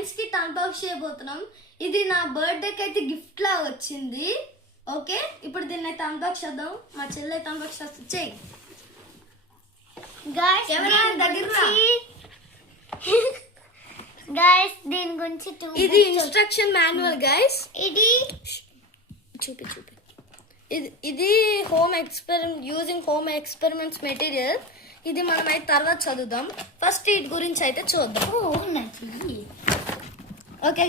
Science kit unbox చేయబోతున్నాం. ఇది నా బర్త్డేకి అయితే గిఫ్ట్ లా వచ్చింది. ఓకే, ఇప్పుడు దీన్ని అయితే అన్బాక్స్ చేద్దాం. మా చెల్లి అయితే అన్బాక్స్ చేస్తే గైస్ దీని గురించి ఇది ఇన్స్ట్రక్షన్ మాన్యువల్ గైస్. ఇది చూపి ఇది యూజింగ్ హోమ్ ఎక్స్పెరిమెంట్స్ మెటీరియల్. ఇది మనం అయితే తర్వాత చదువుదాం. ఫస్ట్ వీటి గురించి అయితే చూద్దాం. ఓకే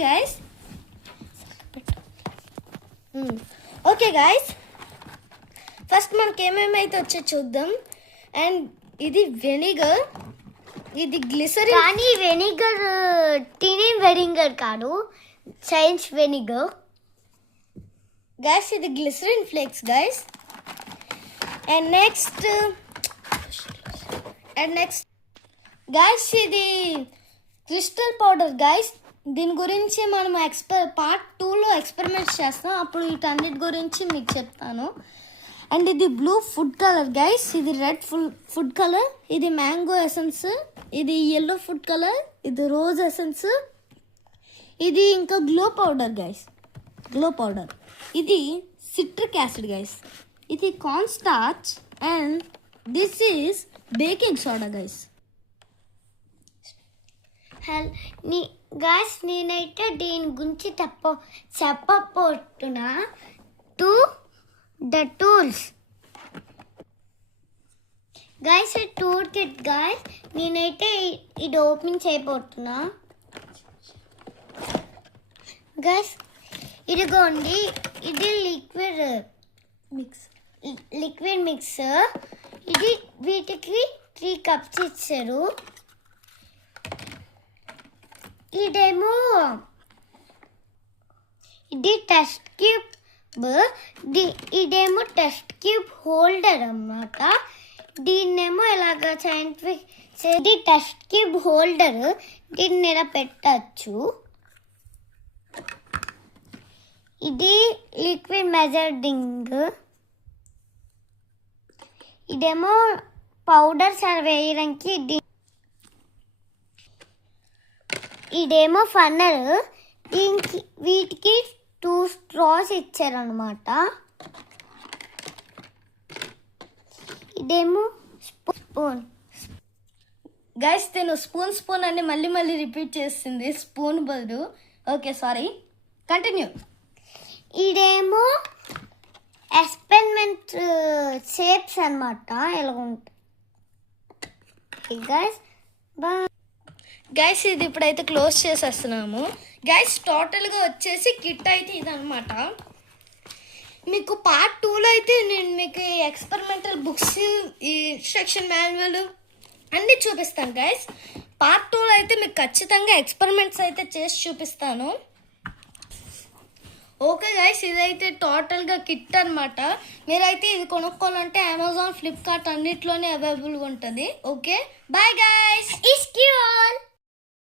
గైస్, ఫస్ట్ మనకి ఏమేమి అయితే వచ్చే చూద్దాం. అండ్ ఇది వెనిగర్, ఇది గ్లిసరిన్. కానీ వెనిగర్ తినే వెనిగర్ కాదు, సైన్స్ వెనిగర్. గైస్ ఇది glycerine flakes guys. And next guys ఇది క్రిస్టల్ పౌడర్ గైస్. దీని గురించి మనం పార్ట్ 2లో ఎక్స్పెరిమెంట్స్ చేస్తాం, అప్పుడు వీటన్నిటి గురించి మీకు చెప్తాను. అండ్ ఇది బ్లూ ఫుడ్ కలర్ గైస్, ఇది రెడ్ ఫుడ్ కలర్, ఇది మ్యాంగో ఎసెన్స్, ఇది ఎల్లో ఫుడ్ కలర్, ఇది రోజ్ ఎసెన్స్, ఇది ఇంకా glow powder guys, glow powder. ఇది సిట్రిక్ యాసిడ్ గైస్, ఇది corn starch, and this is baking soda guys. Guys నేనైతే దీని గురించి చెప్పబోతున్నా. The tools guys, tool kit guys. నేనైతే ఇది ఓపెన్ చేయబోతున్నా గైస్. ఇదిగోండి, ఇది లిక్విడ్ మిక్సర్. ఇది వీటికి 3 కప్స్ ఇచ్చారు. ఇదేమో ఇది టెస్ట్ ట్యూబ్, ఇదేమో టెస్ట్ ట్యూబ్ హోల్డర్ అన్నమాట. దీన్నేమో ఇలాగ సైంటిఫిక్, ఇది టెస్ట్ ట్యూబ్ హోల్డర్, దీన్ని ఇలా పెట్టచ్చు. ఇది లిక్విడ్ మెజరింగ్, ఇదేమో పౌడర్ వేయడానికి, ఇదేమో ఫన్నర్. దీనికి వీటికి 2 స్ట్రాస్ ఇచ్చారనమాట. ఇదేమో స్పూన్ గైస్. నేను స్పూన్ అని మళ్ళీ రిపీట్ చేస్తుంది, స్పూన్ బదులు. Okay, sorry, continue. ఇదేమో ఎక్స్పెరిమెంట్ షేప్స్ అనమాట, ఎలా ఉంటాయి గైస్. గైస్ ఇది ఇప్పుడైతే క్లోజ్ చేసేస్తున్నాము గైస్. టోటల్గా వచ్చేసి కిట్ అయితే ఇదనమాట. మీకు పార్ట్ 2లో అయితే నేను మీకు ఎక్స్పెరిమెంటల్ బుక్స్, ఈ ఇన్స్ట్రక్షన్ మాన్యువల్ అన్నీ చూపిస్తాను గైస్. పార్ట్ 2లో అయితే మీకు ఖచ్చితంగా ఎక్స్పెరిమెంట్స్ అయితే చేసి చూపిస్తాను. ఓకే గైస్, ఇదైతే టోటల్గా కిట్ అనమాట. మీరైతే ఇది కొనుక్కోవాలంటే అమెజాన్, ఫ్లిప్కార్ట్ అన్నిట్లోనే అవైలబుల్గా ఉంటుంది. Okay, bye guys. ఇస్ క్యూర్.